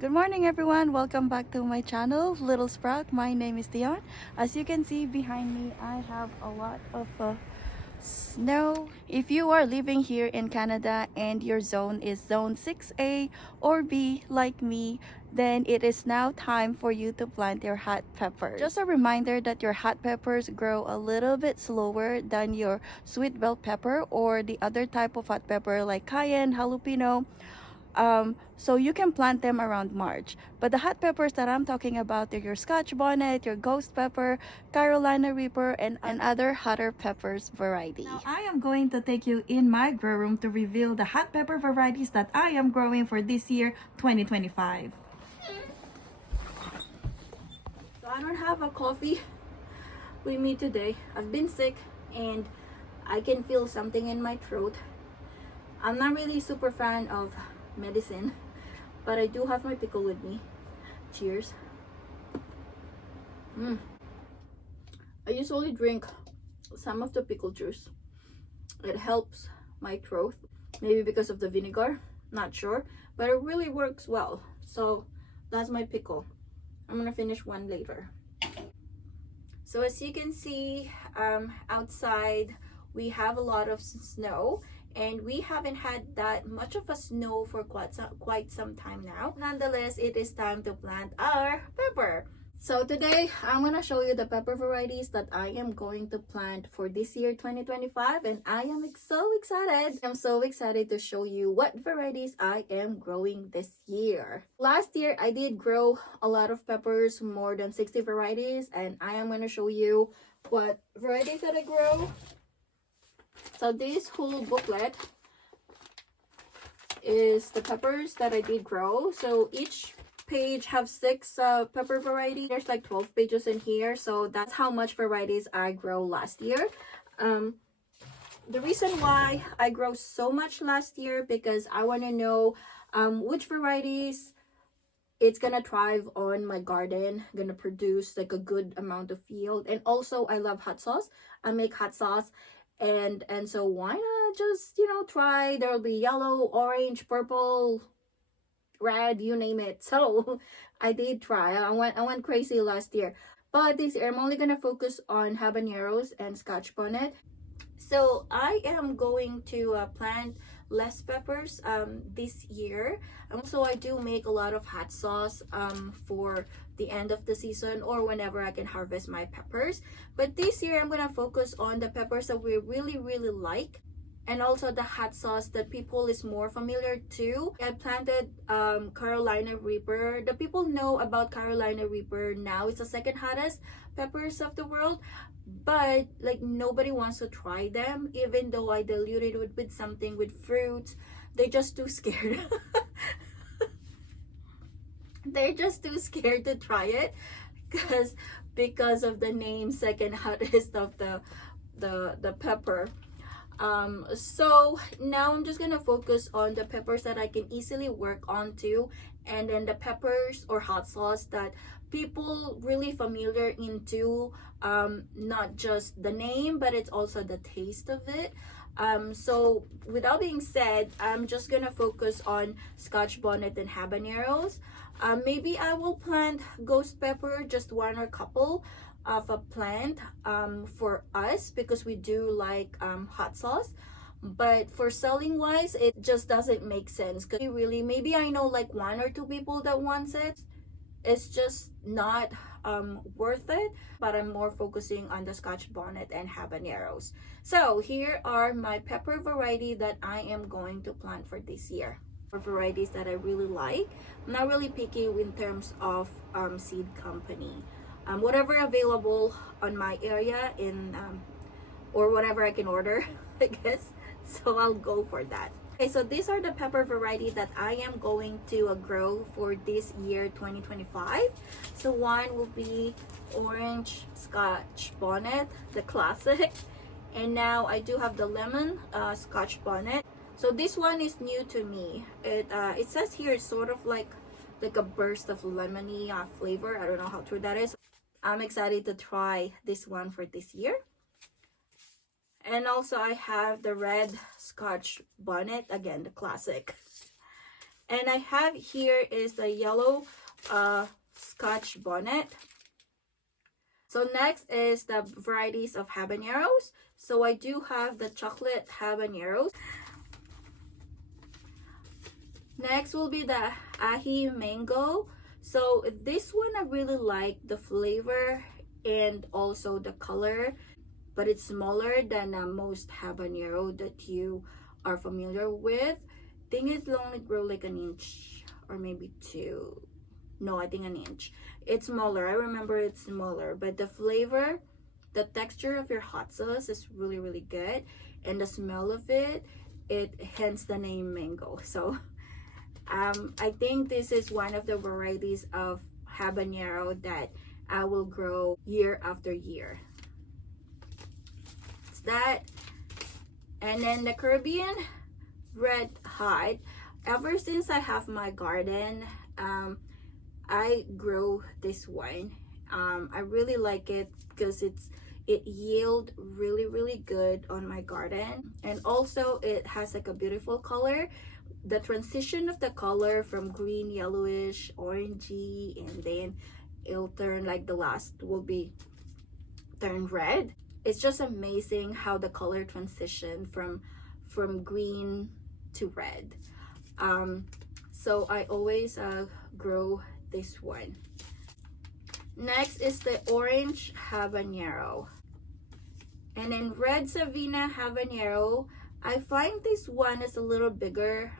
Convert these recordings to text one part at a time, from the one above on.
Good morning everyone, welcome back to my channel Little Sprout. My name is Dion. As you can see behind me, I have a lot of snow. If you are living here in Canada and your zone is zone 6A or B like me, then it is now time for you to plant your hot peppers. Just a reminder that your hot peppers grow a little bit slower than your sweet bell pepper or the other type of hot pepper like cayenne, jalapeno. So you can plant them around March. But the hot peppers that I'm talking about are your Scotch bonnet, your ghost pepper, Carolina Reaper, and other hotter peppers variety. Now I am going to take you in my grow room to reveal the hot pepper varieties that I am growing for this year, 2025. So I don't have a coffee with me today. I've been sick and I can feel something in my throat. I'm not really super fan of medicine, but I do have my pickle with me. Cheers. I usually drink some of the pickle juice. It helps my throat, maybe because of the vinegar, not sure, but it really works well. So that's my pickle. I'm gonna finish one later. So as you can see, outside we have a lot of snow, and we haven't had that much of a snow for quite some time now. Nonetheless, it is time to plant our pepper. So today I'm going to show you the pepper varieties that I am going to plant for this year 2025, and I am so excited. I'm so excited to show you what varieties I am growing this year. Last year I did grow a lot of peppers, more than 60 varieties, and I am going to show you what varieties that I grow. So this whole booklet is the peppers that I did grow. So each page have 6 pepper varieties. There's like 12 pages in here, so that's how much varieties I grow last year. The reason why I grow so much last year, because I want to know which varieties it's gonna thrive on my garden, gonna produce like a good amount of yield. And also I love hot sauce. I make hot sauce, and so why not just, you know, try. There'll be yellow, orange, purple, red, you name it. So I did try. I went crazy last year, but this year I'm only gonna focus on habaneros and Scotch bonnet. So I am going to plant less peppers this year. Also, I do make a lot of hot sauce for the end of the season or whenever I can harvest my peppers. But this year I'm gonna focus on the peppers that we really like, and also the hot sauce that people is more familiar to. I planted Carolina Reaper. The people know about Carolina Reaper now. It's the second hottest peppers of the world, but like nobody wants to try them, even though I diluted it with something with fruits. They're just too scared. They're just too scared to try it because of the name second hottest of the pepper. So now I'm just gonna focus on the peppers that I can easily work on too, and then the peppers or hot sauce that people really familiar into, not just the name but it's also the taste of it. So without being said, I'm just gonna focus on Scotch bonnet and habaneros. Maybe I will plant ghost pepper, just one or couple of a plant for us, because we do like hot sauce, but for selling wise it just doesn't make sense, because really maybe I know like 1 or 2 people that wants it. It's just not worth it. But I'm more focusing on the Scotch bonnet and habaneros. So here are my pepper variety that I am going to plant for this year, for varieties that I really like. I'm not really picky in terms of seed company. Whatever available on my area in or whatever I can order, I guess. So I'll go for that. Okay, so these are the pepper variety that I am going to grow for this year 2025. So one will be orange Scotch bonnet, the classic, and now I do have the lemon Scotch bonnet. So this one is new to me. It says here it's sort of like a burst of lemony flavor. I don't know how true that is. I'm excited to try this one for this year. And also I have the red Scotch bonnet, again the classic. And I have here is the yellow Scotch bonnet. So next is the varieties of habaneros. So I do have the chocolate habaneros. Next will be the ahi mango. So this one I really like the flavor and also the color, but it's smaller than most habanero that you are familiar with. I think it will only grow like an inch or maybe two. No, I think an inch. It's smaller. I remember it's smaller, but the flavor, the texture of your hot sauce is really, really good, and the smell of it, hence the name mango. So I think this is one of the varieties of habanero that I will grow year after year. It's that. And then the Caribbean red hot. Ever since I have my garden, I grow this one. I really like it because it yield really, really good on my garden, and also it has like a beautiful color. The transition of the color from green, yellowish, orangey, and then it'll turn like the last will be turn red. It's just amazing how the color transition from green to red. So I always grow this one. Next is the orange habanero, and then red Savina habanero. I find this one is a little bigger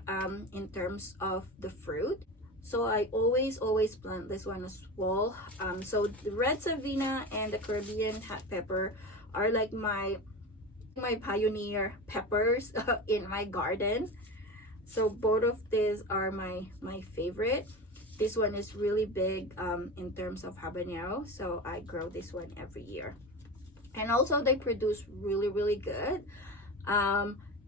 in terms of the fruit, so I always plant this one as well. So the red Savina and the Caribbean hot pepper are like my pioneer peppers in my garden. So both of these are my favorite. This one is really big in terms of habanero, so I grow this one every year. And also they produce really, really good.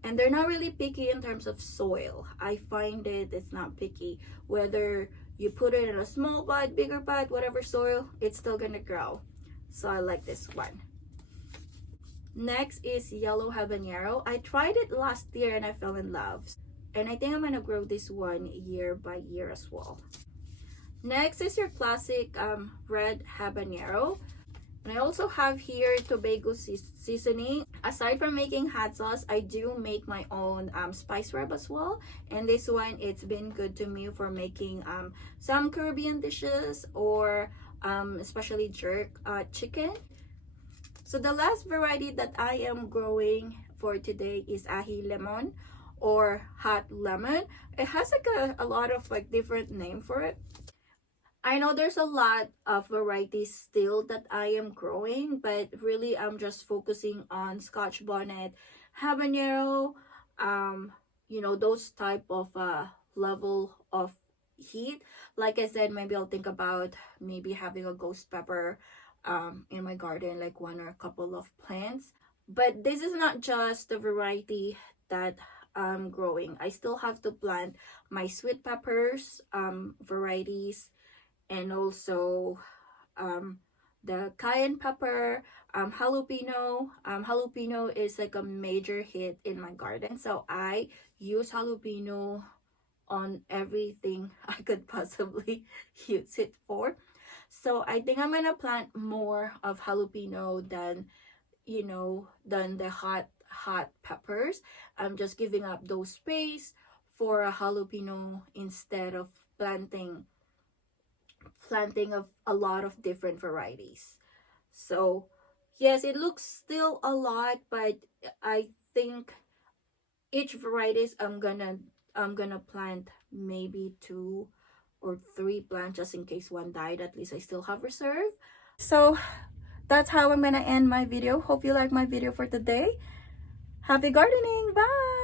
And they're not really picky in terms of soil. I find it's not picky. Whether you put it in a small pot, bigger pot, whatever soil, it's still gonna grow. So I like this one. Next is yellow habanero. I tried it last year and I fell in love. And I think I'm gonna grow this one year by year as well. Next is your classic red habanero. And I also have here Tobago seasoning. Aside from making hot sauce, I do make my own spice rub as well. And this one, it's been good to me for making some Caribbean dishes, or especially jerk chicken. So the last variety that I am growing for today is ahi lemon or hot lemon. It has like a lot of like different name for it. I know there's a lot of varieties still that I am growing, but really I'm just focusing on Scotch bonnet, habanero, you know, those type of level of heat. Like I said, maybe I'll think about maybe having a ghost pepper in my garden, like one or a couple of plants. But this is not just the variety that I'm growing. I still have to plant my sweet peppers varieties, and also the cayenne pepper, jalapeno. Jalapeno is like a major hit in my garden, so I use jalapeno on everything I could possibly use it for. So I think I'm gonna plant more of jalapeno than, you know, than the hot peppers. I'm just giving up those space for a jalapeno instead of planting of a lot of different varieties. So yes, it looks still a lot, but I think each varieties I'm gonna plant maybe 2 or 3 plants, just in case one died. At least I still have reserve. So that's how I'm gonna end my video. Hope you like my video for today. Happy gardening. Bye.